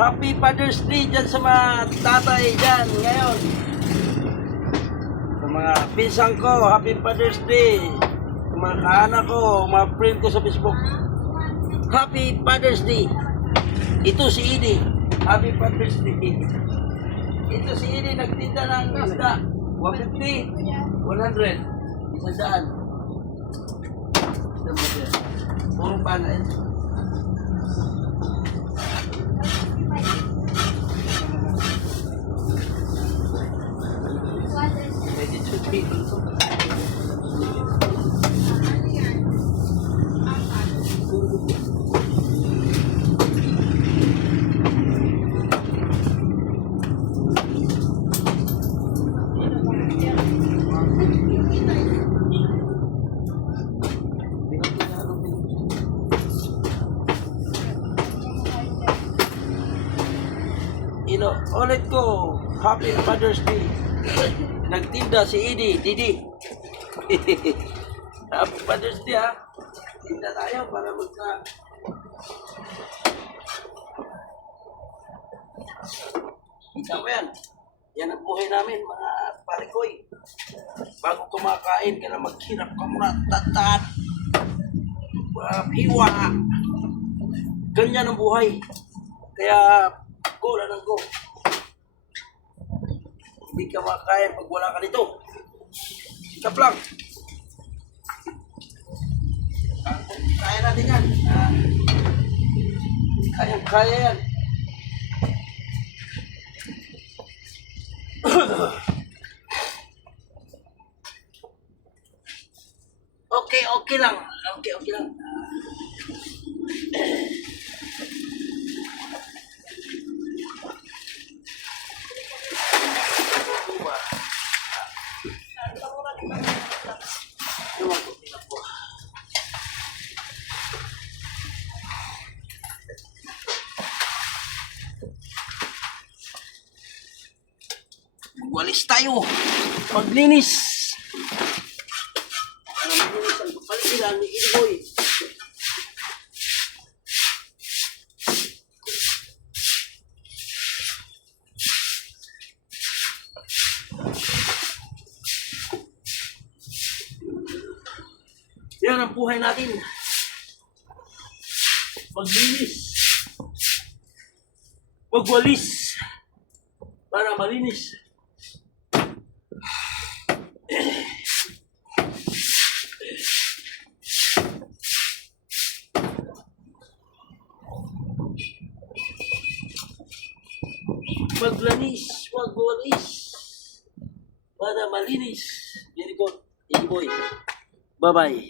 Happy Father's Day dyan sa mga tatay dyan ngayon. Sa mga pinsang ko, Happy Father's Day. Sa mga kaanak ko, mga friend ko sa Facebook, Happy Father's Day. Ito si Idi, Happy Father's Day. Ito si Idi, nagtinda ng isda. 150, 100, 100. Puro pa na yun. Ulit ko, Happy Father's Day. Nagtinda si Didi. Happy Father's Day, ha. Tinda tayo para magka... Kita mo yan. Yan ang buhay namin, mga parikoy. Bago kumakain ka na maghirap ka muna, tatat. Hiwa. Ganyan ang buhay. Kaya, go lang ang go. Hindi ka makakaya pag wala ka nito. Sikap lang. Kaya natin yan. Kaya yan. Okay lang. Okay lang. Walis tayo. Maglinis. Maglinis ang kapalitan ni Iboy. Yan ang buhay natin. Maglinis. Magwalis. Para malinis. Maglanis, magwalis, para malinis. Very good. Enjoy. Bye-bye.